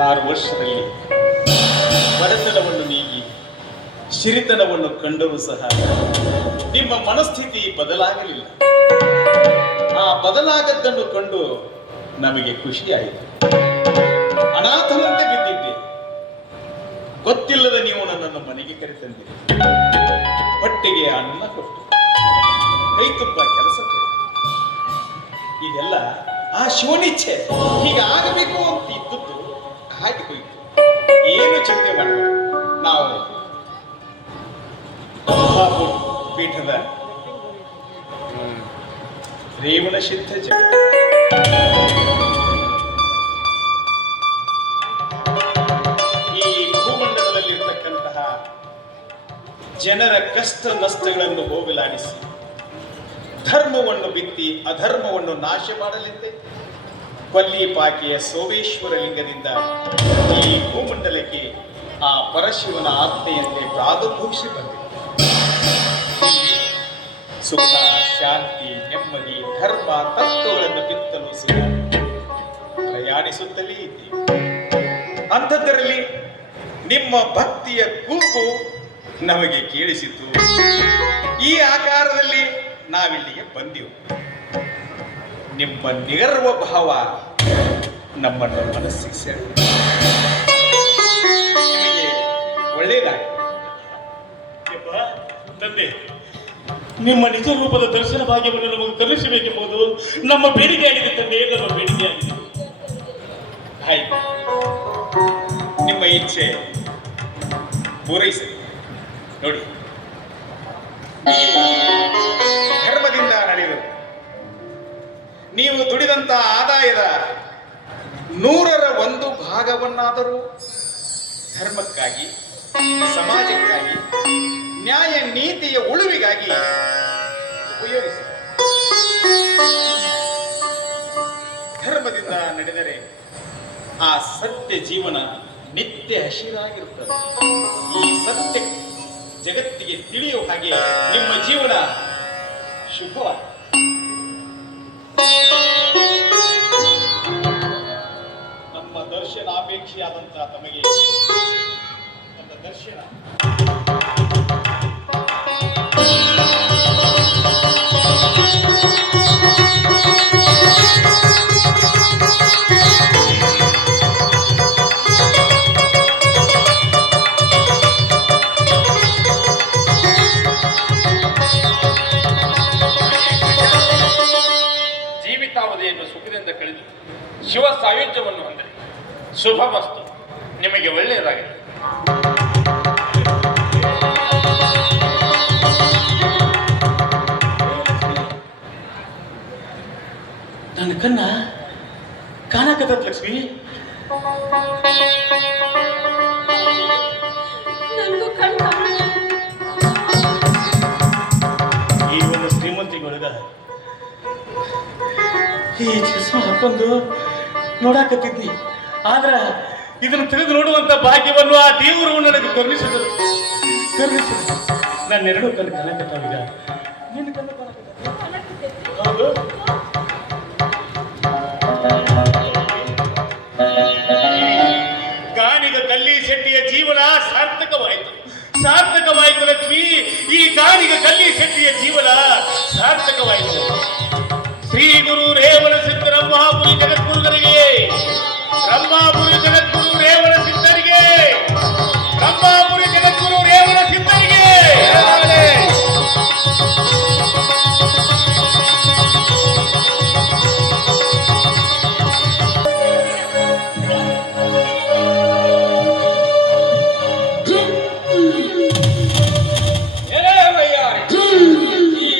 6 ವರ್ಷದಲ್ಲಿ ಬಡತನವನ್ನು ನೀಗಿ ಸಿರಿತನವನ್ನು ಕಂಡರೂ ಸಹ ನಿಮ್ಮ ಮನಸ್ಥಿತಿ ಬದಲಾಗಲಿಲ್ಲ. ಆ ಬದಲಾಗದ್ದನ್ನು ಕಂಡು ನಮಗೆ ಖುಷಿಯಾಯಿತು. ಅನಾಥನಂತೆ ಬಿದ್ದಿದ್ದೆ. ಗೊತ್ತಿಲ್ಲದ ನೀವು ನನ್ನನ್ನು ಮನೆಗೆ ಕರೆತಂದಿರಿ. ಹೊಟ್ಟೆಗೆ ಅನ್ನ ಕೊಟ್ಟು ಕೈ ತುಂಬ ಕೆಲಸ ಕೊಟ್ಟು ಇದೆಲ್ಲ ಆ ಶಿವನಿಚ್ಛೆ. ಹೀಗೆ ಆಗಬೇಕು ಅಂತ ಇದ್ದದ್ದು ಹಾಗೆ ಹೋಯಿತು. ಏನು ಚಿಂತೆ ಮಾಡಬೇಕು. ನಾವು ಪೀಠದ ರೇವಣ ಸಿದ್ಧ ಈ ಭೂಮಂಡಲದಲ್ಲಿರ್ತಕ್ಕಂತಹ ಜನರ ಕಷ್ಟ ನಷ್ಟಗಳನ್ನು ಹೋಗಲಾಡಿಸಿ ಧರ್ಮವನ್ನು ಬಿತ್ತಿ ಅಧರ್ಮವನ್ನು ನಾಶ ಮಾಡಲಿದ್ದೆ ಕೊಲ್ಲಿಪಾಕಿಯ ಸೋಮೇಶ್ವರ ಲಿಂಗದಿಂದ ಈ ಭೂಮಂಡಲಕ್ಕೆ ಆ ಪರಶಿವನ ಆಜ್ಞೆಯಂತೆ ಪ್ರಾದುರ್ಭವಿಸಿ ಬಂದಿದೆ. ಸುಖ, ಶಾಂತಿ, ನೆಮ್ಮದಿ, ಧರ್ಮ ತತ್ವಗಳನ್ನು ಬಿತ್ತಲು ಸಹ ಪ್ರಯಾಣಿಸುತ್ತಲೇ ಇದ್ದೀವಿ. ಅಂಥದ್ದರಲ್ಲಿ ನಿಮ್ಮ ಭಕ್ತಿಯ ಕೂಗು ನಮಗೆ ಕೇಳಿಸಿತು. ಈ ಆಕಾರದಲ್ಲಿ ನಾವಿಲ್ಲಿಗೆ ಬಂದೆವು. ನಿಮ್ಮ ನಿಗರ್ವ ಭಾವ ನಮ್ಮನ್ನು ಮನಸ್ಸಿಗೆ ಸೆಳೆದು ನಿಮಗೆ ಒಳ್ಳೆಯದಾಗಿ ತಂದೆ, ನಿಮ್ಮ ನಿಜ ರೂಪದ ದರ್ಶನ ಭಾಗ್ಯವನ್ನು ನಮಗೆ ಕರುಣಿಸಬೇಕೆಂಬುದು ನಮ್ಮ ಬೇಡಿಕೆ ಆಗಿದೆ ತಂದೆ, ನಮ್ಮ ಬೇಡಿಕೆ ಆಗಿದೆ. ಆಯ್ತು, ನಿಮ್ಮ ಇಚ್ಛೆ ಪೂರೈಸಲಿ. ನೋಡಿ, ಈ ಧರ್ಮದಿಂದ ನಡೆಯುವುದು ನೀವು ದುಡಿದಂತ ಆದಾಯದ 100ರ 1 ಭಾಗವನ್ನಾದರೂ ಧರ್ಮಕ್ಕಾಗಿ, ಸಮಾಜಕ್ಕಾಗಿ, ನ್ಯಾಯ ನೀತಿಯ ಉಳುವಿಗಾಗಿ ಉಪಯೋಗಿಸಿ. ಧರ್ಮದಿಂದ ನಡೆದರೆ ಆ ಸತ್ಯ ಜೀವನ ನಿತ್ಯ ಹಸಿರಾಗಿರುತ್ತದೆ. ಈ ಸತ್ಯ ಜಗತ್ತಿಗೆ ತಿಳಿಯುವ ಹಾಗೆ ನಿಮ್ಮ ಜೀವನ ಶುಭವಾಗಿ. ನಮ್ಮ ದರ್ಶನ ಅಪೇಕ್ಷೆಯಾದಂತಹ ತಮಗೆ ನನ್ನ ದರ್ಶನ ಶಿವ ಸಾಯುಜ್ಯವನ್ನು ಹೊಂದಿರಿ. ಶುಭ ವಸ್ತು, ನಿಮಗೆ ಒಳ್ಳೆಯದಾಗಿದೆ. ನನ್ನ ಕಣ್ಣ ಕಾಣಕತ್ತ ಲಕ್ಷ್ಮಿ. ಈ ಒಂದು ಶ್ರೀಮಂತಿಗೊಳಗ ಈ ಚಸ್ಮ ಹಾಕೊಂಡು ನೋಡಾಕತ್ತಿದ್ನಿ. ಆದ್ರ ಇದನ್ನು ತಿಳಿದು ನೋಡುವಂತ ಭಾಗ್ಯವನ್ನು ಆ ದೇವರು ನನಗೆ ಕರುಣಿಸಿದರು. ನನ್ನೆರಡು ಕಣ್ಣು ಕಾಣಕತ್ತಾವೀಗ. ನಿನ್ನ ಕಣ್ಣು ಕಾಣಕತ್ತ? ಹೌದು. ಗಾಣಿಗ ಕಲ್ಲಿ ಶೆಟ್ಟಿಯ ಜೀವನ ಸಾರ್ಥಕವಾಯಿತು ಲಕ್ಷ್ಮಿ. ಈ ಗಾಣಿಗ ಕಲ್ಲಿ ಶೆಟ್ಟಿಯ ಜೀವನ ಸಾರ್ಥಕವಾಯಿತು. ಶ್ರೀ ಗುರು ರೇವಣ ಸಿದ್ಧ ರಂಭಾಪುರಿ ಜಗದ್ಗುರುಗಳಿಗೆ, ರಂಭಾಪುರಿ ಜಗದ್ಗುರು ರೇವಣ ಸಿದ್ಧರಿಗೆ, ರಂಭಾಪುರಿ ಜಗದ್ಗುರು ರೇವಣ ಸಿದ್ಧರಿಗೆ. ಈ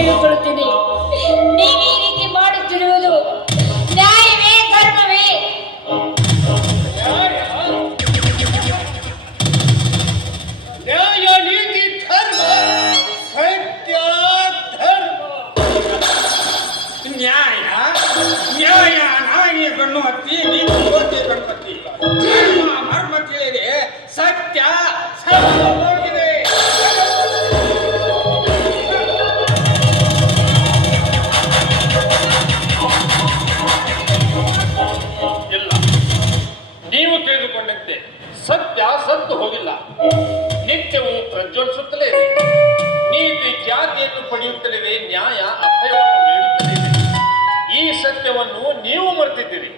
ಕೇಳಿಕೊಳ್ಳುತ್ತೇನೆ. ನೀವು ಈ ರೀತಿ ಮಾಡುತ್ತಿರುವುದು ನ್ಯಾಯವೇ, ಧರ್ಮವೇ? ನ್ಯಾಯ, ನೀತಿ, ಧರ್ಮ, ಸತ್ಯ, ಧರ್ಮ. ನ್ಯಾಯ ನ್ಯಾಯ ನಾಯಿಯ ಕಣ್ಣು ಹತ್ತಿ, ನೀತಿ ಕೋತಿ ಕಣ್ಣು ಹತ್ತಿ. ಧರ್ಮ ಮರ್ಮ ತಿಳಿದೆ, ಸತ್ಯ ಸತ್ಯ ಹೋಗಿದೆ. ಇಲ್ಲ, ನೀವು ತಿಳಿದುಕೊಂಡಂತೆ ಸತ್ಯ ಸತ್ತು ಹೋಗಿಲ್ಲ, ನಿತ್ಯವೂ ಪ್ರಜ್ವಲಿಸುತ್ತಲೇ ಇದೆ. ನೀತಿ ಖ್ಯಾತಿಯನ್ನು ಪಡೆಯುತ್ತಲಿದೆ, ನ್ಯಾಯ ಅಭಯವನ್ನು ನೀಡುತ್ತಲೇ ಇದೆ. ಈ ಸತ್ಯವನ್ನು ನೀವು ಮರೆತಿದ್ದೀರಿ.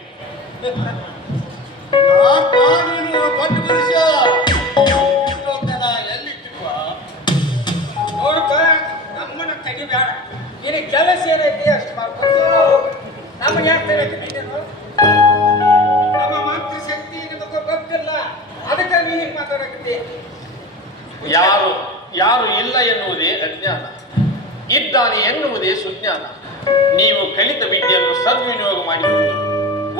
ನೋಡ್ಕ, ನಮ್ಮನ್ನ ತೆಗಿಬೇಡ. ನಿನಗೆ ಕೆಲಸ ಏನೈತಿ ಅಷ್ಟು ಮಾಡ್ಕೊಂಡು ನಮಗೆ ಯಾಕೆ ತೆಗಿತೀನಿ ನೀನು? ನಮ್ಮ ಮಾತೃ ಶಕ್ತಿ ನಿಮಗೆ ಗೊತ್ತಿಲ್ಲ, ಅದಕ್ಕೆ ನೀನು ಮಾತಾಡಕತ್ತಿ. ಯಾರು ಇಲ್ಲ ಎನ್ನುವುದೇ ಅಜ್ಞಾನ, ಇದ್ದಾನೆ ಎನ್ನುವುದೇ ಸುಜ್ಞಾನ. ನೀವು ಕಲಿತ ವಿದ್ಯೆಯನ್ನು ಸದ್ವಿನಿಯೋಗ ಮಾಡಿಕೊಂಡು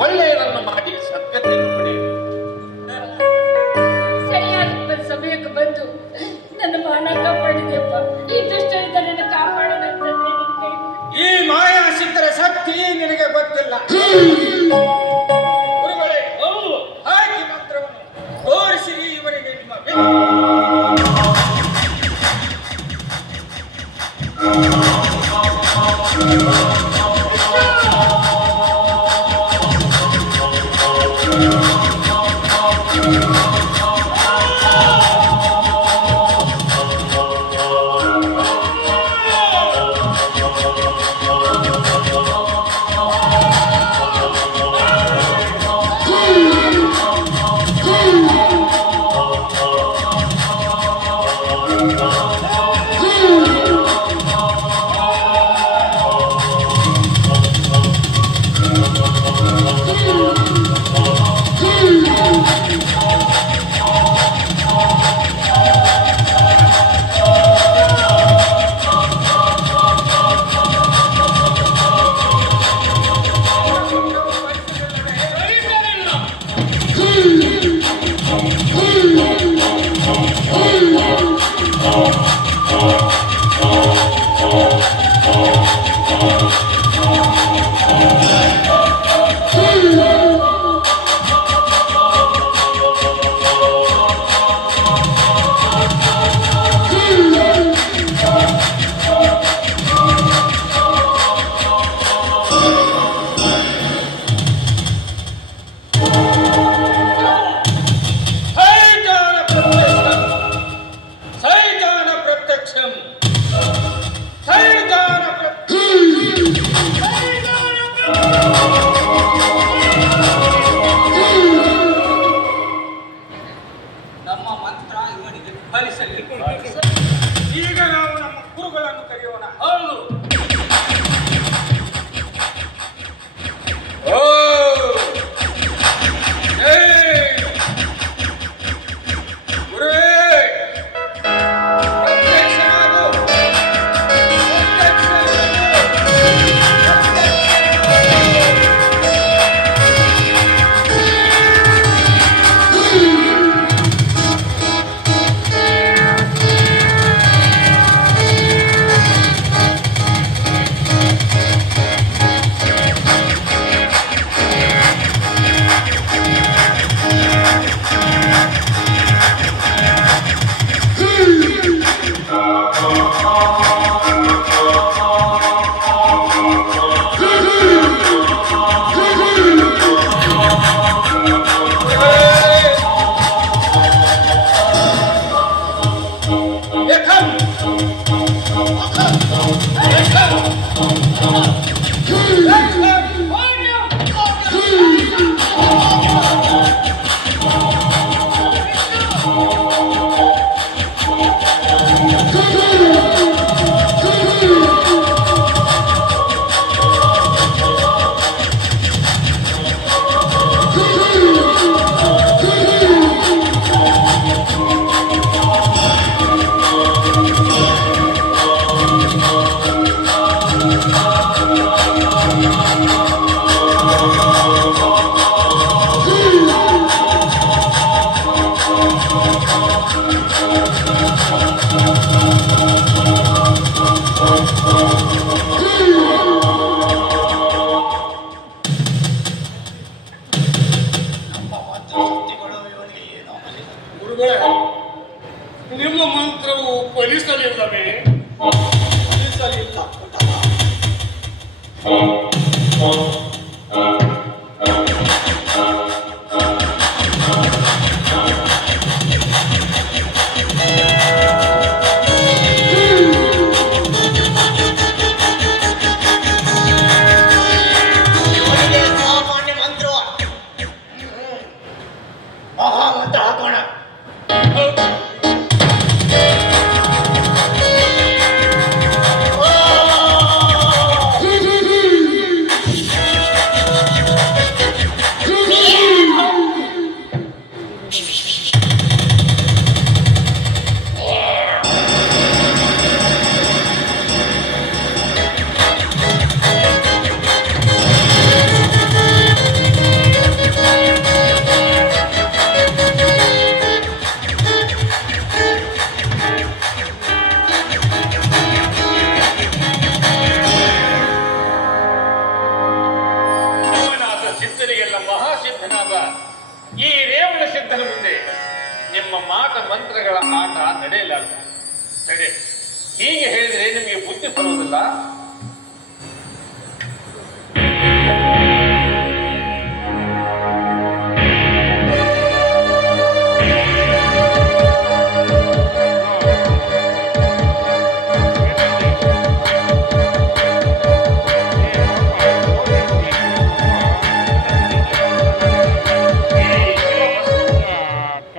ಒಳ್ಳೆಯದನ್ನು ಮಾಡಿ ಸದ್ಗತಿಯನ್ನು ಪಡೆಯಿರಿ. ಸರಿಯಾದ ಸಮಯಕ್ಕೆ ಬಂದು ನನ್ನ ಮಾನ ಕಾಪಾಡಿದೆಯಪ್ಪ. ಈ ದುಷ್ಟರಿಂದ ನನ್ನ ಕಾಪಾಡದಂತ ಈ ಮಾಯಾ ಸಿದ್ಧರ ಶಕ್ತಿ ನಿನಗೆ ಗೊತ್ತಿಲ್ಲ. ಗುರುಗಳೇ, ಹಾಕಿ ಮಂತ್ರವನ್ನು ತೋರಿಸಿರಿ ಇವರಿಗೆ ನಿಮ್ಮ ಸಿದ್ಧರಿಗೆಲ್ಲ ಮಹಾಸಿದ್ಧನಾದ ಈ ರೇವಣ ಸಿದ್ಧನ ಮುಂದೆ ನಿಮ್ಮ ಮಾಟ ಮಂತ್ರಗಳ ಆಟ ನಡೆಯಲಾಗ ನಡೆ. ಹೀಗೆ ಹೇಳಿದ್ರೆ ನಿಮಗೆ ಬುದ್ಧಿ ಬರುವುದಿಲ್ಲ.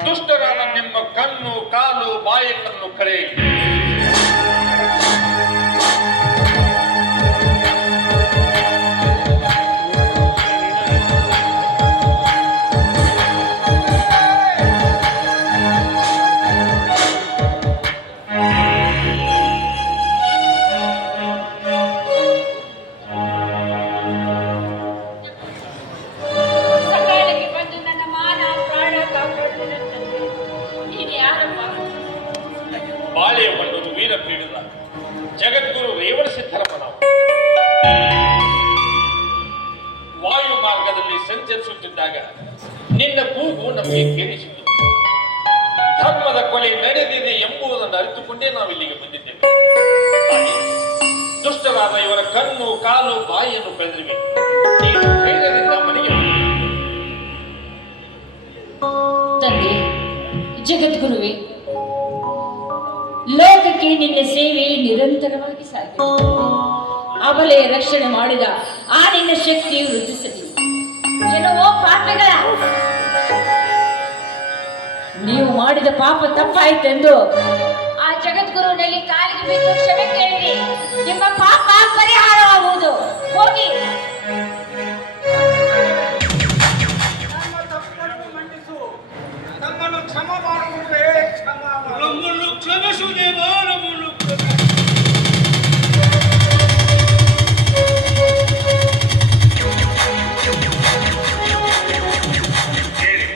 ದುಷ್ಟರಾದ ನಿಮ್ಮ ಕಣ್ಣು ಕಾಲು ಬಾಯಿಗಳನ್ನು ಕರೆ. ಸಕಾಲಕ್ಕೆ ಬಂದು ನನ್ನ ಮಾನ ಪ್ರಾಣ ಕಾಪಾಡಿದಂತೆ ನೀನು ಯಾರಪ್ಪ? ಬಾಳೆಯ ಬಂದು ವೀರ ಪೀಡಿದ ಜಗದ್ಗುರು ರೇವಣ ಸಿದ್ಧರ ನಾವು ವಾಯು ಮಾರ್ಗದಲ್ಲಿ ಸಂಚರಿಸುತ್ತಿದ್ದಾಗ ನಿನ್ನ ಕೂಗು ನಮಗೆ ಕೇಳಿಸಿತು. ಧರ್ಮದ ಕೊಲೆ ನಡೆದಿದೆ ಎಂಬುದನ್ನು ಅರಿತುಕೊಂಡೇ ನಾವು ಇಲ್ಲಿಗೆ ಬಂದಿದ್ದೇವೆ. ತಾಯಿ, ದುಷ್ಟರಾದ ಇವರ ಕಣ್ಣು ಕಾಲು ಬಾಯಿಯನ್ನು ಕಳೆದಿವೆ. ನೀನು ಧೈರ್ಯದಿಂದ ಮನೆಗೆ ಹೋಗು. ತಂದೆ, ಜಗದ್ಗುರುವೆ, ಲೋಕಕ್ಕೆ ನಿನ್ನ ಸೇವೆ ನಿರಂತರವಾಗಿ ಸಾಗಿದೆ. ಅಬಲೆಯ ರಕ್ಷಣೆ ಮಾಡಿದ ಆ ನಿನ್ನ ಶಕ್ತಿ ವೃದ್ಧಿಸಲಿ. ಏನೋ ಪಾಪಗಳ ನೀವು ಮಾಡಿದ ಪಾಪ ತಪ್ಪಾಯಿತೆಂದು ಆ ಜಗದ್ಗುರುನಲ್ಲಿ ಕಾಲಿಗೆ ಬಿದ್ದು ಕ್ಷಮೆ ಕೇಳಿರಿ. ನಿಮ್ಮ ಪಾಪ ಪರಿಹಾರವಾಗುವುದು. ಹೋಗಿ. ನಮ್ಮ ತಪ್ಪನ್ನು ಮನ್ನಿಸು. ನಮ್ಮನ್ನು ಕ್ಷಮ ಮಾಡುವುದೇ ಕ್ಷಮ ಮಾಡು. ನಮ್ಮನ್ನು ಕ್ಷಮಿಸು ದೇವ, ನಮ್ಮನ್ನು ಹೇಳಿ,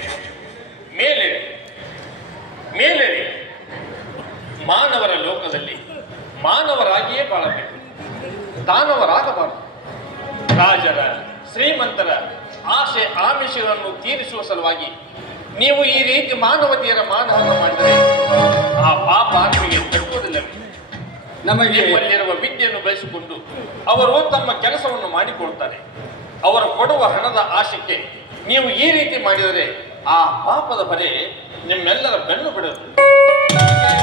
ಮೇಲೇರಿ ಮೇಲೇರಿ. ಮಾನವರ ಲೋಕದಲ್ಲಿ ಮಾನವರಾಗಿಯೇ ಬಾಳಬೇಕು, ದಾನವರಾಗಬಾರದು. ರಾಜರ ಶ್ರೀಮಂತರ ಆಶೆ ಆಮಿಷಗಳನ್ನು ತೀರಿಸುವ ಸಲುವಾಗಿ ನೀವು ಈ ರೀತಿ ಮಾನವತಿಯರ ಮಾನವನ್ನು ಮಾಡಿದರೆ ಆ ಪಾಪ ನಿಮಗೆ ತಟ್ಟುವುದಿಲ್ಲವೇ? ನಿಮ್ಮಲ್ಲಿರುವ ವಿದ್ಯೆಯನ್ನು ಬಳಸಿಕೊಂಡು ಅವರು ತಮ್ಮ ಕೆಲಸವನ್ನು ಮಾಡಿಕೊಳ್ತಾರೆ. ಅವರು ಕೊಡುವ ಹಣದ ಆಶಕ್ಕೆ ನೀವು ಈ ರೀತಿ ಮಾಡಿದರೆ ಆ ಪಾಪದ ಹೊರೆ ನಿಮ್ಮೆಲ್ಲರ ಬೆನ್ನು ಬಿಡದು.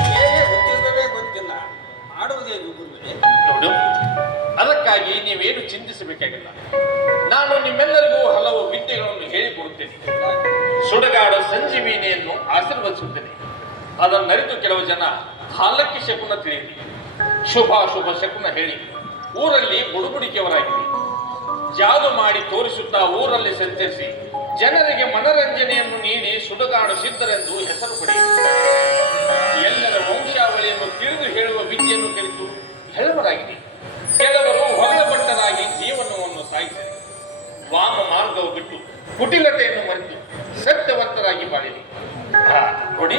ಬೇರೆ ಉದ್ಯೋಗವೇ ಗೊತ್ತಿಲ್ಲ, ಮಾಡುವುದೇನು ಗುರುವೇ? ನೋಡು, ಅದಕ್ಕಾಗಿ ನೀವೇನು ಚಿಂತಿಸಬೇಕಾಗಿಲ್ಲ. ನಾನು ನಿಮ್ಮೆಲ್ಲರಿಗೂ ಹಲವು ವಿದ್ಯೆಗಳನ್ನು ಹೇಳಿಕೊಡುತ್ತೇನೆ. ಸುಡಗಾಡು ಸಂಜೀವಿನಿಯನ್ನು ಆಶೀರ್ವದಿಸುತ್ತೇನೆ. ಅದನ್ನರಿತು ಕೆಲವು ಜನ ಹಾಲಕ್ಕಿ ಶಕುನ ತಿಳಿಯಿರಿ, ಶುಭ ಶಕುನ ಹೇಳಿ ಊರಲ್ಲಿ ಬುಡುಬುಡಿಕೆಯವರಾಗಿರಿ. ಜಾದು ಮಾಡಿ ತೋರಿಸುತ್ತಾ ಊರಲ್ಲಿ ಸಂಚರಿಸಿ ಜನರಿಗೆ ಮನರಂಜನೆಯನ್ನು ನೀಡಿ ಸುಡುಗಾಡು ಸಿದ್ಧರೆಂದು ಹೆಸರು ಪಡೆಯಿರಿ. ಎಲ್ಲರ ವಂಶಾವಳಿಯನ್ನು ತಿಳಿದು ಹೇಳುವ ವಿದ್ಯೆಯನ್ನು ಕಲಿತು ಹೆಳವರಾಗಿದೆ. ಕೆಲವರು ಹೊಗಳಬಟ್ಟರಾಗಿ ಜೀವನವನ್ನು ಸಾಗಿಸಿರಿ. ವಾಮ ಮಾರ್ಗವು ಬಿಟ್ಟು ಕುಟಿಲತೆಯನ್ನು ಮರೆತು ಸತ್ಯವಂತರಾಗಿ ಬಾಳಿರಿ. ನೋಡಿ,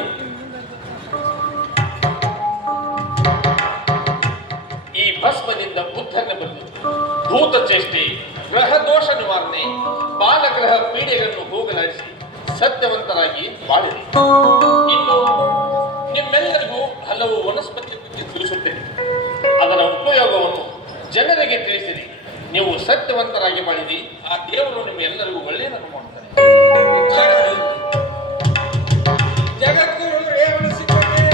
ಈ ಭಸ್ಮದಿಂದ ಬುದ್ಧನ ಬಂದು ಭೂತ ಚೇಷ್ಟೆ, ಗ್ರಹ ದೋಷ ನಿವಾರಣೆ, ಬಾಲಗ್ರಹ ಪೀಡೆಗಳನ್ನು ಹೋಗಲಾಡಿಸಿ ಸತ್ಯವಂತರಾಗಿ ಬಾಳಿರಿ. ಇನ್ನು ನಿಮ್ಮೆಲ್ಲರಿಗೂ ಹಲವು ವನಸ್ಪತಿ ಬಗ್ಗೆ ತಿಳಿಸುತ್ತೇನೆ. ಅದರ ಉಪಯೋಗವನ್ನು ಜನರಿಗೆ ತಿಳಿಸಿರಿ. ನೀವು ಸತ್ಯವಂತರಾಗಿ ಬಾಳಿರಿ. ಆ ದೇವರು ನಿಮ್ಮೆಲ್ಲರಿಗೂ ಒಳ್ಳೆಯದನ್ನು ಮಾಡುತ್ತಾರೆ. ಜಗದ್ಗುರು ರೇವಣ ಸಿದ್ಧನೇ.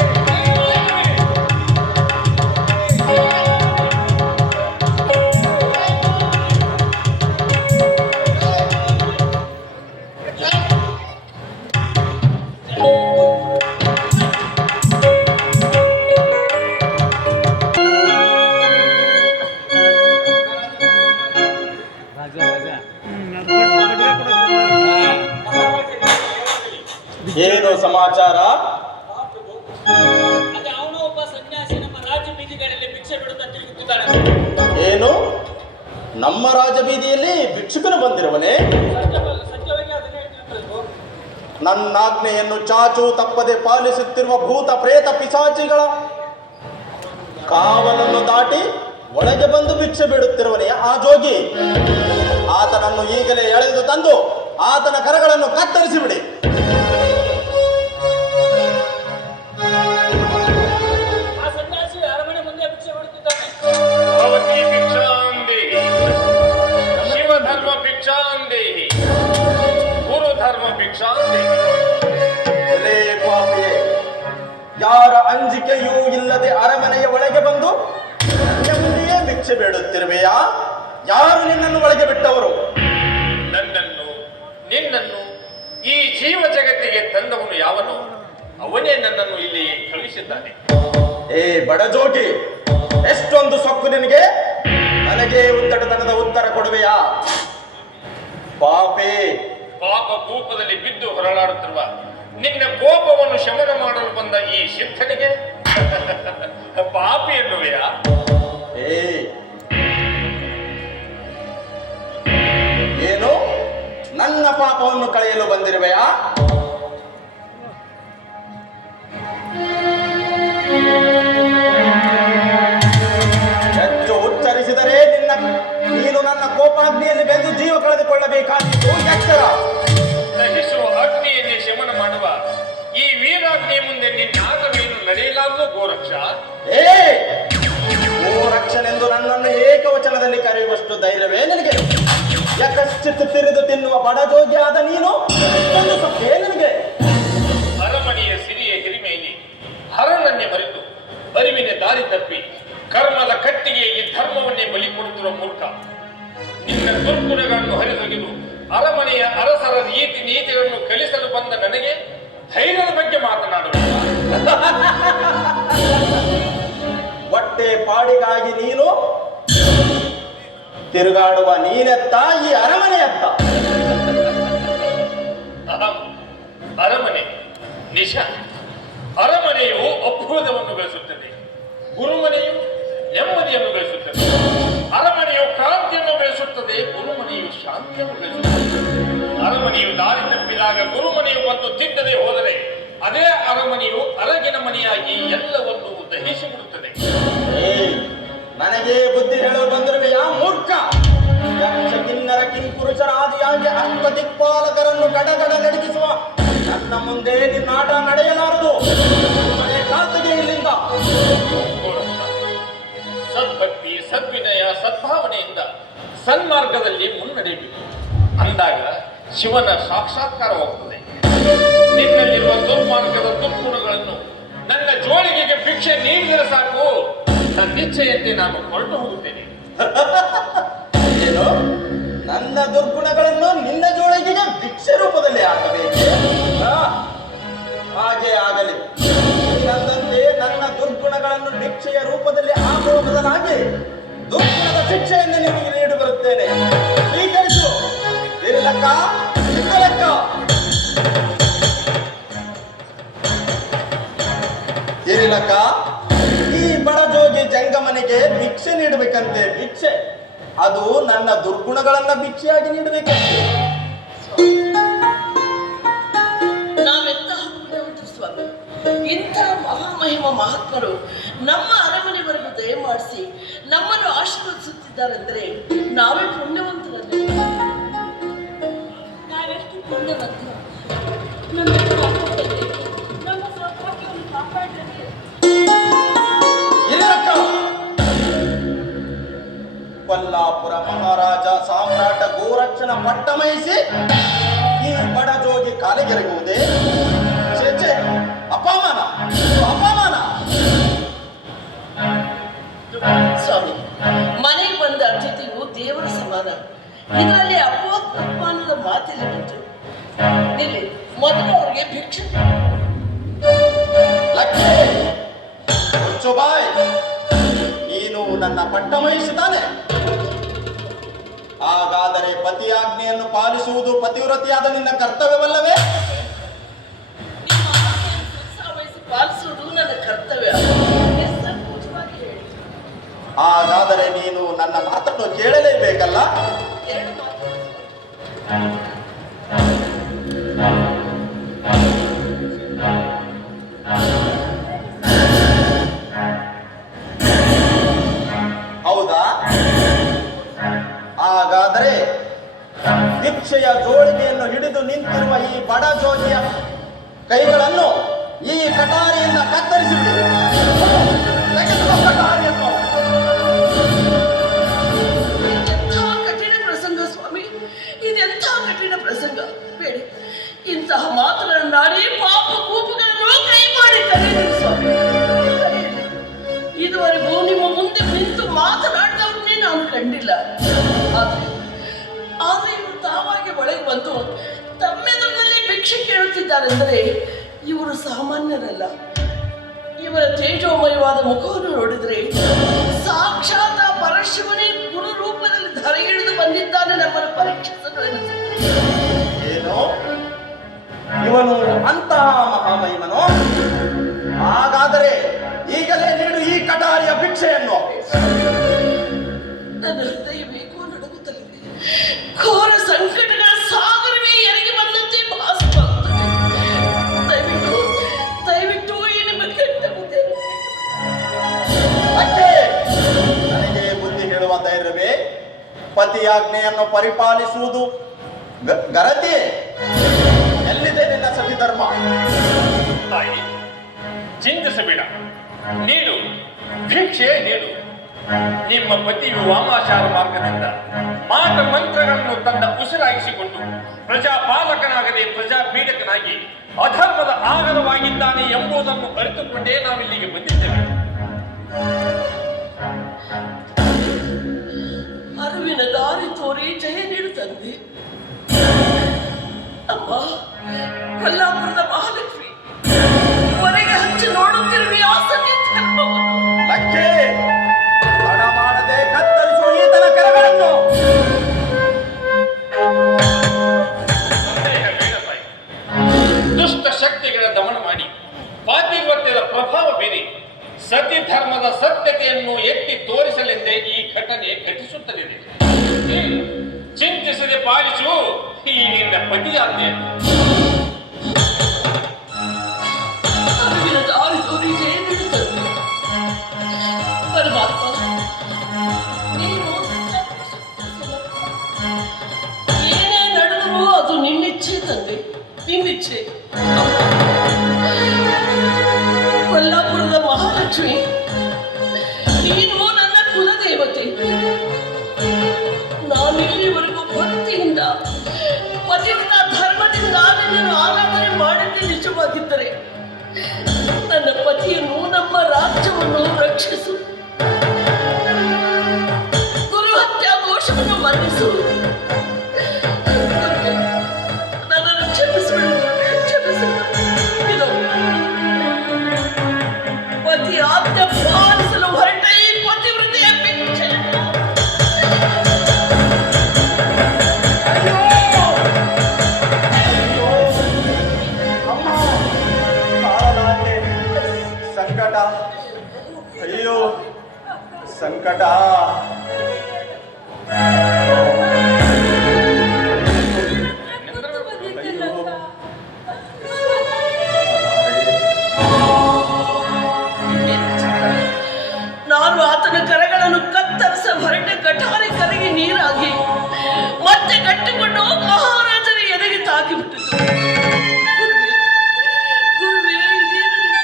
ಏನು ಸಮಾಚಾರ? ಅದೇ ಅವನು ಒಬ್ಬ ಸನ್ಯಾಸಿ ನಮ್ಮ ರಾಜ್ಯ ಬೀದಿಗಳಲ್ಲಿ ಭಿಕ್ಷೆ ಬಿಡುತ್ತಾ ತಿರುಗುತ್ತಿದ್ದಾನೆ. ಏನು ನಮ್ಮ ರಾಜಬೀದಿಯಲ್ಲಿ ಭಿಕ್ಷುಕನು ಬಂದಿರುವನೇ? ಸತ್ಯವಾಗಿ ಅದನ್ನೇ ಹೇಳ್ತಿರ್ಬೇಕು. ನನ್ನಾಜ್ಞೆಯನ್ನು ಚಾಚು ತಪ್ಪದೆ ಪಾಲಿಸುತ್ತಿರುವ ಭೂತ ಪ್ರೇತ ಪಿಶಾಚಿಗಳ ಕಾವಲನ್ನು ದಾಟಿ ಒಳಗೆ ಬಂದು ಭಿಕ್ಷೆ ಬಿಡುತ್ತಿರುವನೇ ಆ ಜೋಗಿ? ಆತನನ್ನು ಈಗಲೇ ಎಳೆದು ತಂದು ಆತನ ಕರಗಳನ್ನು ಕತ್ತರಿಸಿ ಬಿಡಿ. ಆ ಸನ್ಯಾಸಿ ಅರಮನೆ ಮುಂದೆ ಭಿಕ್ಷೆ ಮಾಡುತ್ತಿದ್ದಾನೆ. ಭವತಿ ಭಿಕ್ಷಾಂದೇಹಿ, ಶಿವಧರ್ಮ ಭಿಕ್ಷಾಂದೇಹಿ, ಗುರುಧರ್ಮ ಭಿಕ್ಷಾಂದೇಹಿ. ಎಲೇ ಪಾಪಿಯೇ, ಯಾರ ಅಂಜಿಕೆಯೂ ಇಲ್ಲದೆ ಅರಮನೆಯ ಒಳಗೆ ಬಂದು ಮುಂದೆಯೇ ಭಿಕ್ಷೆ ಬೇಡುತ್ತಿರುವೆಯಾ? ಯಾರು ನಿನ್ನನ್ನು ಒಳಗೆ ಬಿಟ್ಟವರು? ನನ್ನನ್ನು ನಿನ್ನನ್ನು ಈ ಜೀವ ಜಗತ್ತಿಗೆ ತಂದವನು ಯಾವನು ಅವನೇ ನನ್ನನ್ನು ಇಲ್ಲಿ ಕಳುಹಿಸಿದ್ದಾನೆ. ಏ ಬಡಜೋಗಿ, ಎಷ್ಟೊಂದು ಸೊಕ್ಕು ನಿನಗೆ? ನನಗೆ ಉತ್ತಟತನದ ಉತ್ತರ ಕೊಡುವೆಯಾ? ಪಾಪಿ, ಪಾಪ ಕೂಪದಲ್ಲಿ ಬಿದ್ದು ಹೊರಳಾಡುತ್ತಿರುವ ನಿನ್ನ ಕೋಪವನ್ನು ಶಮನ ಮಾಡಲು ಬಂದ ಈ ಸಿದ್ಧನಿಗೆ ಪಾಪಿ ಎನ್ನುವೆಯಾ? ಏ ಏನು ನನ್ನ ಪಾಪವನ್ನು ಕಳೆಯಲು ಬಂದಿರುವೆಯಾ? ಹೆಚ್ಚು ಉಚ್ಚರಿಸಿದರೆ ನೀನು ನನ್ನ ಕೋಪಾಗ್ನಿಯಲ್ಲಿ ಬೆಂದು ಜೀವ ಕಳೆದುಕೊಳ್ಳಬೇಕಾಗಿತ್ತು. ಎಚ್ಚರ! ದಹಿಸುವ ಅಗ್ನಿಯನ್ನೇ ಶಮನ ಮಾಡುವ ಈ ವೀರಾಗ್ನಿಯ ಮುಂದೆ ನಿನ್ನಾಗವೇನು ನಡೆಯಲಾರದು ಗೋರಕ್ಷ. ಏ ಗೋರಕ್ಷನೆಂದು ನನ್ನನ್ನು ಏಕವಚನದಲ್ಲಿ ಕರೆಯುವಷ್ಟು ಧೈರ್ಯವೇ ನಿನಗೆ? ಯಾಕಶ್ಚಿತ್ ತಿರಿದು ತಿನ್ನುವ ಬಡಜೋಗಿ ಆದ ನೀನು ಇಷ್ಟೊಂದು ಸೊಕ್ಕೇ ನಿನಗೆ? ಅರಮನೆಯ ಸಿರಿಯ ಹಿರಿಮೆಯಲ್ಲಿ ಹರನನ್ನೇ ಮರೆತು ಅರಿವಿನ ದಾರಿ ತಪ್ಪಿ ಕರ್ಮದ ಕಟ್ಟಿಗೆಯಲ್ಲಿ ಧರ್ಮವನ್ನೇ ಬಲಿ ಕೊಡುತ್ತಿರುವ ಮೂರ್ಖ. ನಿನ್ನ ದುರ್ಗುಣಗಳನ್ನು ಹರಿದೊಗೆದು ಅರಮನೆಯ ಅರಸರ ರೀತಿ ನೀತಿಗಳನ್ನು ಕಲಿಸಲು ಬಂದ ನನಗೆ ಧೈರ್ಯದ ಬಗ್ಗೆ ಮಾತನಾಡುವ ಹೊಟ್ಟೆ ಪಾಡಿಗಾಗಿ ನೀನು ತಿರುಗಾಡುವ ನೀನೆತ್ತ, ಈ ಅರಮನೆಯತ್ತ? ಅರಮನೆ ನಿಜ. ಅರಮನೆಯು ಅಭ್ಯುದಯವನ್ನು ಬೆಳೆಸುತ್ತದೆ, ಗುರುಮನೆಯು ನೆಮ್ಮದಿಯನ್ನು ಬೆಳೆಸುತ್ತದೆ. ಅರಮನೆಯು ಕ್ರಾಂತಿಯನ್ನು ಬೆಳೆಸುತ್ತದೆ, ಗುರುಮನೆಯು ಶಾಂತಿಯನ್ನು ಬೆಳೆಸುತ್ತದೆ. ಅರಮನೆಯು ದಾರಿ ತಪ್ಪಿದಾಗ ಗುರುಮನೆಯು ಬಂದು ತಿದ್ದದೆ ಹೋದರೆ ಅದೇ ಅರಮನೆಯು ಅರಗಿನ ಮನೆಯಾಗಿ ಎಲ್ಲವನ್ನು ದಹಿಸಿಬಿಡುತ್ತದೆ. ನನಗೆ ಬುದ್ಧಿ ಹೇಳಲು ಬಂದಿರುವೆಯಾ ಮೂರ್ಖ? ಯಕ್ಷ ಕಿನ್ನರ ಕಿಂಪುರುಷರ ಆದಿಯಾಗಿ ಅಷ್ಟ ದಿಕ್ಪಾಲಕರನ್ನು ಗಡಗಡ ನಡಗಿಸುವ ನನ್ನ ಮುಂದೆ ನಿನ್ನಾಟ ನಡೆಯಲಾರದು. ಮನೆ ಕಾಲ್ತಿಗೆ ಇಲ್ಲಿಂದ. ಸದ್ಭಕ್ತಿ, ಸದ್ವಿನಯ, ಸದ್ಭಾವನೆಯಿಂದ ಸನ್ಮಾರ್ಗದಲ್ಲಿ ಮುನ್ನಡೆಯಬೇಕು. ಅಂದಾಗ ಶಿವನ ಸಾಕ್ಷಾತ್ಕಾರವಾಗುತ್ತದೆ. ನಿನ್ನಲ್ಲಿರುವ ದುರ್ಮಾರ್ಗದ ದುರ್ಗುಣಗಳನ್ನು ನನ್ನ ಜೋಳಿಗೆಗೆ ಭಿಕ್ಷೆ ನೀಡಿದರೆ ಸಾಕು, ತನ್ನಿಚ್ಛೆಯಂತೆ ನಾನು ಹೊರಟು ಹೋಗುತ್ತೇನೆ. ಏನು? ನನ್ನ ದುರ್ಗುಣಗಳನ್ನು ನಿನ್ನ ಜೋಳಿಗೆಗೆ ಭಿಕ್ಷೆ ರೂಪದಲ್ಲಿ ಹಾಕಬೇಕು? ಹಾಗೆ ಆಗಲಿ. ನನ್ನಂತೆ ನನ್ನ ದುರ್ಗುಣಗಳನ್ನು ಭಿಕ್ಷೆಯ ರೂಪದಲ್ಲಿ ಹಾಕುವ ಬದಲಾಗಿ ದುರ್ಗುಣದ ಶಿಕ್ಷೆಯನ್ನು ನಿಮಗೆ ನೀಡಿ ಬರುತ್ತೇನೆ. ಸ್ವೀಕರಿಸು. ಇರಲಕ್ಕ ಇರಲಕ್ಕ. ಇರಲಕ್ಕ, ಈ ಬಡಜೋಗಿ ಜಂಗಮನಿಗೆ ಭಿಕ್ಷೆ ನೀಡಬೇಕಂತೆ. ಭಿಕ್ಷೆ ಅದು ನನ್ನ ದುರ್ಗುಣಗಳನ್ನ ಭಿಕ್ಷೆಯಾಗಿ ನೀಡಬೇಕಂತೆ. ನಾವೆಂತಹ ಪುಣ್ಯವಂತರು ಸ್ವಾಮಿ. ಇಂಥ ಮಹಾಮಹಿಮ ಮಹಾತ್ಮರು ನಮ್ಮ ಅರಮನೆವರೆಗೂ ದಯಮಾಡಿಸಿ ನಮ್ಮನ್ನು ಆಶೀರ್ವದಿಸುತ್ತಿದ್ದಾರೆಂದರೆ ನಾವೇ ಪುಣ್ಯವಂತರಲ್ಲ. ನಾವೆಷ್ಟು ಪುಣ್ಯವಂತರು. ನಮ್ಮ ಸೌಭಾಗ್ಯವನ್ನು ಕಾಪಾಡಬೇಕು. ಇರಲಕ್ಕ, ಕೊಲ್ಲಾಪುರ ಮಹಾರಾಜ ಸಾಮ್ರಾಟ ಗೋರಕ್ಷನ ಪಟ್ಟಮಹಿಸಿ ಈ ಬಡಜೋಗಿ ಕಾಲಿಗೆರಗುವುದೇ? ಛೇ, ಅಪಮಾನ, ಅಪಮಾನ. ಸ್ವಾಮಿ, ಮನೆಗೆ ಬಂದ ಅತಿಥಿಯು ದೇವರ ಸಮಾನ. ಇದರಲ್ಲಿ ಅಪಮಾನದ ಮಾತಿಲ್ಲ. ನಿಲ್ಲಿ, ಮೊದಲು ಅವರಿಗೆ ಭಿಕ್ಷೆ. ಲಕ್ಷ್ಮಿ, ಮುಚ್ಚು ಬಾಯ್. ನೀನು ನನ್ನ ಪಟ್ಟಮಹಿಸಿದ್ದಾನೆ. ಹಾಗಾದರೆ ಪತಿಯಾಜ್ಞೆಯನ್ನು ಪಾಲಿಸುವುದು ಪತಿವ್ರತಿಯಾದ ನಿನ್ನ ಕರ್ತವ್ಯವಲ್ಲವೇ? ನಿಮ್ಮ ಆಜ್ಞೆಯನ್ನು ವಹಿಸಿ ಪಾಲಿಸುವುದು ನನ್ನ ಕರ್ತವ್ಯ. ಸಂಕೋಚವಾಗಿ ಹೇಳಿ. ಹಾಗಾದರೆ ನೀನು ನನ್ನ ಮಾತನ್ನು ಕೇಳಲೇಬೇಕಲ್ಲ? ಎರಡು ಮಾತು. ಹೌದಾ? ಹಾಗಾದರೆ ಜೋಳಿಗೆಯನ್ನು ಹಿಡಿದು ನಿಂತಿರುವ ಈ ಬಡ ಜೋಗಿಯ ಕೈಗಳನ್ನು ಈ ಕಟಾರಿಯಿಂದ ಕತ್ತರಿಸಿಬಿಡಿ. ತೆಗೆದುಕೋ ಕಟಾರಿಯನ್ನು. ಎಂಥ ಕಠಿಣ ಪ್ರಸಂಗ ಸ್ವಾಮಿ, ಇದೆಂಥ ಕಠಿಣ ಪ್ರಸಂಗ. ಬೇಡಿ, ಇಂತಹ ಮಾತುಗಳನ್ನಾಡಿ ಪಾಪ ಕೂಪುಗಳನ್ನು ಕೈ ಮಾಡಿ ಕರೆಯಿರಿ ಸ್ವಾಮಿ, ಕರೆಯಿರಿ. ಇದುವರೆಗೂ ನಿಮ್ಮ ಮುಂದೆ ನಿಂತು ಮಾತನಾಡಿದವನ್ನೇ ನಾನು ಕಂಡಿಲ್ಲ. ಆದ್ರೆ ಇವರು ತಾವಾಗಿ ಒಳಗೆ ಬಂದು ತಮ್ಮೆದುರಿನಲ್ಲಿ ಭಿಕ್ಷೆ ಕೇಳುತ್ತಿದ್ದಾರೆಂದರೆ ಇವರು ಸಾಮಾನ್ಯರಲ್ಲ. ಇವರ ತೇಜೋಮಯವಾದ ಮುಖವನ್ನು ನೋಡಿದ್ರೆ ಸಾಕ್ಷಾತ್ ಆ ಪರಶಿವನೇ ಗುರು ರೂಪದಲ್ಲಿ ಧರೆಗಿಳಿದು ಬಂದಿದ್ದಾನೆ ನಮ್ಮನ್ನು ಪರೀಕ್ಷಿಸಲು ಎನಿಸುತ್ತದೆ. ಏನು ಇವನು ಅಂತಹ ಮಹಾಮಹಿಮನೋ? ಹಾಗಾದರೆ ಈಗಲೇ ನೀಡು ಈ ಕಟಾರಿಯ ಭಿಕ್ಷೆಯನ್ನು. ನನ್ನ ಹೃದಯ ಬೇಕೋ ನಡುಗುತ್ತಲಿದೆ. ಘೋರ ಸಂಕಟಗಳ ಸಾಗರವೇ ಎರಗಿ ಬಂದಂತೆ ಭಾಸವಾಗುತ್ತದೆ. ದಯವಿಟ್ಟು ದಯವಿಟ್ಟು ಈ ನಿಮ್ಮ ಕೆಟ್ಟ ಬುದ್ಧಿಯನ್ನು ಅಕ್ಕೆ ನನಗೆ ಬುದ್ಧಿ ಹೇಳುವ ಧೈರ್ಯವೇ? ಪತಿಯಾಜ್ಞೆಯನ್ನು ಪರಿಪಾಲಿಸುವುದು ಗರತಿ. ಎಲ್ಲಿದೆ ನಿನ್ನ ಸತಿಧರ್ಮ? ತಾಯಿ, ಚಿಂತಿಸಬೇಡ. ನೀನು ಭಿಕ್ಷೆ ನೀಡು. ನಿಮ್ಮ ಪತಿಯು ವಾಮಾಚಾರ ಮಾರ್ಗದಿಂದ ಮಾಟ ಮಂತ್ರಗಳನ್ನು ತನ್ನ ಉಸಿರಾಗಿಸಿಕೊಂಡು ಪ್ರಜಾಪಾಲಕನಾಗದೆ ಪ್ರಜಾಪೀಡಕನಾಗಿ ಅಧರ್ಮದ ಆಗರವಾಗಿದ್ದಾನೆ ಎಂಬುದನ್ನು ಅರಿತುಕೊಂಡೇ ನಾವಿಲ್ಲಿಗೆ ಬಂದಿದ್ದೇವೆ. ಅರಿವಿನ ದಾರಿ ತೋರಿ ಜಯ ನೀಡುತ್ತಂತೆ. ಅಮ್ಮ, ಕೊಲ್ಲಾಪುರದ ಮಹಾಲಕ್ಷ್ಮಿ ಹೊರಗೆ ಹಚ್ಚಿ ನೋಡುತ್ತಿರುವೆ ಆ ಸತ್ಯ ಧರ್ಮವನ್ನು. ಲಕ್ಕೆ ಹಣ ಮಾಡದೆ ಕತ್ತರಿಸುವ ಈತನ ಕರಗಳನ್ನು. ಸಂದೇಹ ಬೇಡ ತಾಯಿ. ದುಷ್ಟ ಶಕ್ತಿಗಳ ದಮನ ಮಾಡಿ ಪಾತಿವ್ರತ್ಯದ ಪ್ರಭಾವ ಬೀರಿ ಸತಿ ಧರ್ಮದ ಸತ್ಯತೆಯನ್ನು ಎತ್ತಿ ತೋರಿಸಲೆಂದೇ ಈ ಘಟನೆ ಘಟಿಸುತ್ತಲಿದೆ. ಚಿಂತಿಸದೆ ಪಾಲಿಸು ಈ ನಿನ್ನ ಪತಿಯಾಜ್ಞೆಯನ್ನು. ಅರಿವಿನ ದಾರಿ ತೋರಿ ಜಯ ನೀಡುತ್ತಂತೆ. ಪರಮಾತ್ಮ, ನೀನು ಏನೇ ನಡೆದರೂ ಅದು ನಿನ್ನಿಚ್ಛೆ ತಂದೆ, ನಿನ್ನಿಚ್ಛೆ. ಕೊಲ್ಲಾಪುರದ ಮಹಾಲಕ್ಷ್ಮಿ, ನೀನು ನನ್ನ ಕುಲದೇವತೆ. ನಾನು ಇಲ್ಲಿವರೆಗೂ ಭಕ್ತಿಯಿಂದ ಪತಿವ್ರತ ಧರ್ಮದಿಂದ ನಿನ್ನನ್ನು ಆರಾಧನೆ ಮಾಡಿದ್ದೆ ನಿಜವಾಗಿದ್ದರೆ ನನ್ನ ಪತಿಯನ್ನು, ನಮ್ಮ ರಾಜ್ಯವನ್ನು ರಕ್ಷಿಸು. ಗುರು ಹತ್ಯಾ ದೋಷವನ್ನು ಮನ್ನಿಸು. ನನ್ನನ್ನು ಕ್ಷಮಿಸಿಬಿಡು, ಕ್ಷಮಿಸಿಬಿಡು. ಇದು ಪತಿ ಆಜ್ಞೆ ಪಾಲಿಸಲು ಹೊರಟ ಈ ಪತಿವ್ರತೆಯ ಭಿಕ್ಷೆ. ಅಮ್ಮ, ಕಾಲಾಗ್ಲಿ ಸಂಕಟ. ಅಯ್ಯೋ ಸಂಕಟ. ನಾನು ಆತನ ಕರಗಳನ್ನು ಕತ್ತರಿಸ ಹೊರಟ ಕಠಾರಿ ಕರೆಗೆ ನೀರಾಗಿ ಮತ್ತೆ ಕಟ್ಟಿಕೊಂಡು ಮಹಾರಾಜರ ಎದೆಗೆ ತಾಕಿಬಿಟ್ಟಿತು. ಗುರುವೇ, ಗುರುವೇ, ಇದೇನು ನಿನ್ನ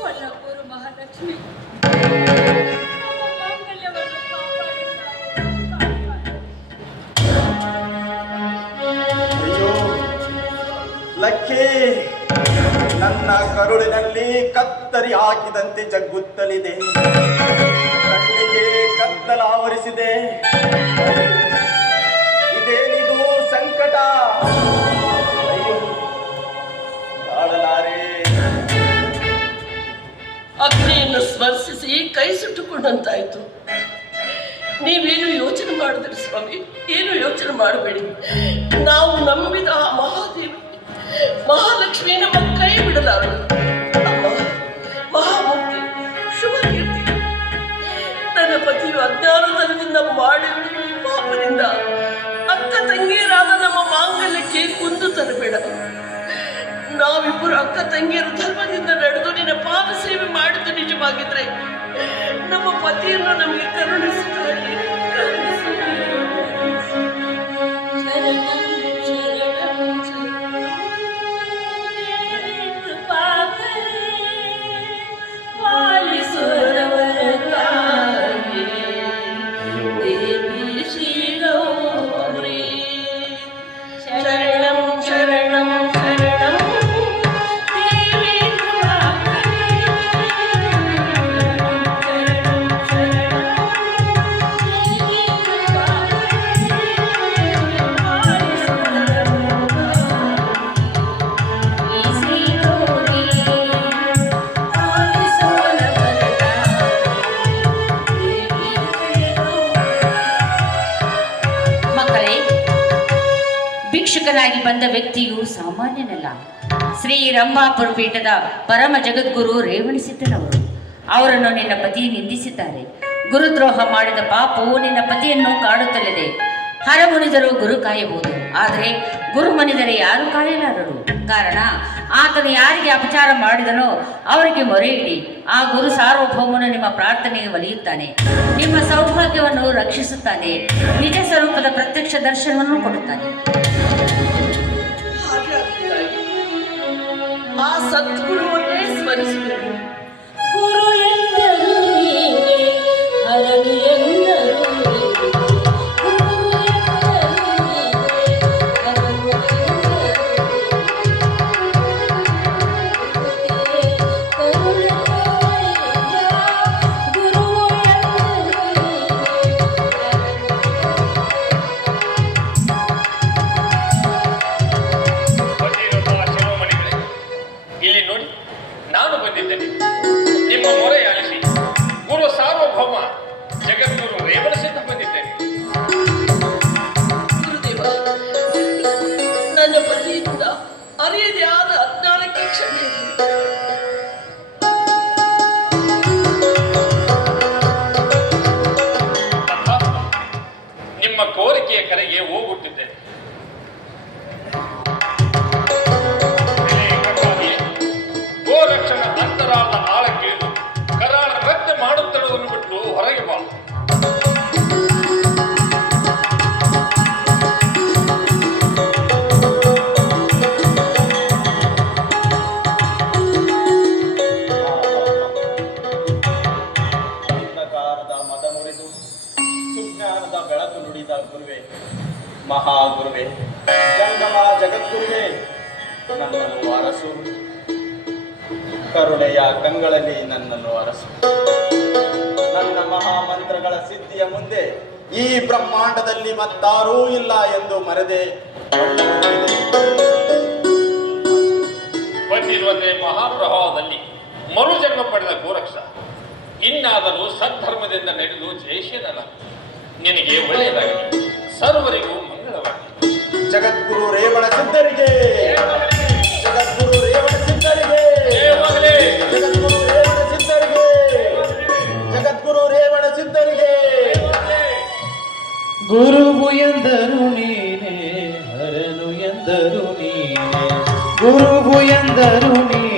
ಕೊಲ್ಲಾಪುರ ಮಹಾಲಕ್ಷ್ಮಿ ಮಾಂಗಲ್ಯವನ್ನು ಅಯ್ಯೋ ಲಕ್ಕಿ, ನನ್ನ ಕರುಳಿನಲ್ಲಿ ಕತ್ತರಿ ಹಾಕಿದಂತೆ ಜಗ್ಗುತ್ತಲಿದೆ. ಕಣ್ಣಿಗೆ ಕತ್ತಲಾವರಿಸಿದೆ. ಇದೇನಿದು ಸಂಕಟ? ಅಯ್ಯೋ ತಾಳಲಾರೆ. ಅಗ್ನಿಯನ್ನು ಸ್ಮರಿಸಿ ಕೈ ಸುಟ್ಟುಕೊಂಡಂತಾಯ್ತು. ನೀವೇನು ಯೋಚನೆ ಮಾಡಿದ್ರಿ ಸ್ವಾಮಿ, ಏನು ಯೋಚನೆ ಮಾಡಬೇಡಿ. ನಾವು ನಂಬಿದ ಆ ಮಹಾದೇವಿ ಮಹಾಲಕ್ಷ್ಮಿ ನಮ್ಮ ಕೈ ಬಿಡಲಾರಳು. ಅಮ್ಮ, ಮಹಾಮೂರ್ತಿ, ಶುಭ ಕೀರ್ತಿ, ನನ್ನ ಪತಿಯು ಅಜ್ಞಾನತನದಿಂದ ಮಾಡಿದ ಪಾಪದಿಂದ ಅಕ್ಕ ತಂಗಿಯರಾದ ನಮ್ಮ ಮಾಂಗಲ್ಯಕ್ಕೆ ಕುಂದು ತರಬೇಡ. ನಾವಿಬ್ಬರು ಅಕ್ಕ ತಂಗಿಯರ ಧರ್ಮದಿಂದ ನಡೆದು ನಿನ್ನ ಪಾದ ಸೇವೆ ಮಾಡಿದ್ದು ನಿಜವಾಗಿದ್ರೆ ಪತಿಯನ್ನು ನಮಗೆ ಕರುಣಿಸುತ್ತಾರೆ. ಭಿಕ್ಷುಕನಾಗಿ ಬಂದ ವ್ಯಕ್ತಿಯು ಸಾಮಾನ್ಯನಲ್ಲ. ಶ್ರೀ ರಂಭಾಪುರ ಪೀಠದ ಪರಮ ಜಗದ್ಗುರು ರೇವಣಸಿದ್ದನವರು ಅವರನ್ನು ನಿನ್ನ ಪತಿ ನಿಂದಿಸಿದ್ದಾರೆ. ಗುರುದ್ರೋಹ ಮಾಡಿದ ಪಾಪವು ನಿನ್ನ ಪತಿಯನ್ನು ಕಾಡುತ್ತಲಿದೆ. ಹರಮುನಿದರು ಗುರು ಕಾಯಬಹುದು, ಆದರೆ ಗುರು ಮನಿದರೆ ಯಾರು ಕಾಯಲಾರರು. ಕಾರಣ ಆತನು ಯಾರಿಗೆ ಅಪಚಾರ ಮಾಡಿದನೋ ಅವರಿಗೆ ಮೊರೆ ಇಡಿ. ಆ ಗುರು ಸಾರ್ವಭೌಮನು ನಿಮ್ಮ ಪ್ರಾರ್ಥನೆಗೆ ಒಲಿಯುತ್ತಾನೆ, ನಿಮ್ಮ ಸೌಭಾಗ್ಯವನ್ನು ರಕ್ಷಿಸುತ್ತಾನೆ, ನಿಜ ಸ್ವರೂಪದ ಪ್ರತ್ಯಕ್ಷ ದರ್ಶನವನ್ನು ಕೊಡುತ್ತಾನೆ. ಹಾಗೆ ಆಗ್ಬೇಕಾಗಿ ಆ ಸದ್ಗುರುವನ್ನೇ ಸ್ಮರಿಸಬೇಕು. ಗುರು ಎಂದರು ನೀನೇ, ಹರನು ಎಂದರು ನೀನೇ, ಗುರು ಎಂದರು ನೀನೇ, ಹರನು ಇಲ್ಲಿ ನೋಡಿ, ನಾನು ಬಂದಿದ್ದೇನೆ ನಿಮ್ಮ ಮೊರೆ ಆಲಿಸಿ. ಗುರು ಸಾರ್ವಭೌಮ ಜಗದ್ಗುರು ರೇವಣಸಿದ್ದ ಬಂದಿದ್ದೇನೆ. ಗುರುದೇವ, ನನ್ನ ಪತಿಯಿಂದ ಅರಿಯದೇ ಆದ ಅಜ್ಞಾನಕ್ಕೆ ಕ್ಷಮೆ ಇರಲಿ. ನಿಮ್ಮ ಕೋರಿಕೆಯ ಕರೆಗೆ ಹೋಗುತ್ತಿದ್ದೇನೆ. ಗೋರಕ್ಷಣ ಅಂತರಾಳ ಆಳಕ್ಕಿಳಿದು ಕರಾಳ ರದ್ದೆ ಮಾಡುತ್ತಿರುವುದನ್ನು ಬಿಟ್ಟು ಹೊರಗೆ ಬಾ. ಅಂಧಕಾರದ ಮದ ಮುರಿದು ಸುಜ್ಞಾನದ ಬೆಳಕು ನುಡಿದ ಗುರುವೆ, ಮಹಾಗುರುವೆ, ಜಂಗಮ ಜಗದ್ಗುರುವೆ, ನನ್ನನ್ನು ಅರಸು. ಕರುಣೆಯ ಕಂಗಳಲ್ಲಿ ನನ್ನನ್ನು ಅರಸು. ನನ್ನ ಮಹಾಮಂತ್ರಗಳ ಸಿದ್ಧಿಯ ಮುಂದೆ ಈ ಬ್ರಹ್ಮಾಂಡದಲ್ಲಿ ಮತ್ತಾರೂ ಇಲ್ಲ ಎಂದು ಮರೆದೆ ಬಂದಿರುವಂತೆ ಮಹಾಪ್ರಭಾವದಲ್ಲಿ ಮರುಜನ್ಮ ಪಡೆದ ಗೋರಕ್ಷ ಇನ್ನಾದರೂ ಸದ್ಧರ್ಮದಿಂದ ನಡೆದು ಜಯಶೀಲನ. ನಿನಗೆ ಒಳ್ಳೆಯದಾಗಲಿ, ಸರ್ವರಿಗೂ ಮಂಗಳವಾಗಲಿ. ಜಗದ್ಗುರು ರೇವಣ ಸಿದ್ಧರಿಗೆ, ಜಗದ್ಗುರು ರೇವಣ ಸಿದ್ಧರಿಗೆ, ಜಗದ್ಗುರು ರೇವಣ ಸಿದ್ಧರಿಗೆ, ಜಗದ್ಗುರು ರೇವಣ ಸಿದ್ಧರಿಗೆ. ಗುರುವು ಎಂದರು ನೀನೆ, ಹರನು ಎಂದರು ನೀನೆ, ಗುರುವು ಎಂದರು ನೀನೆ.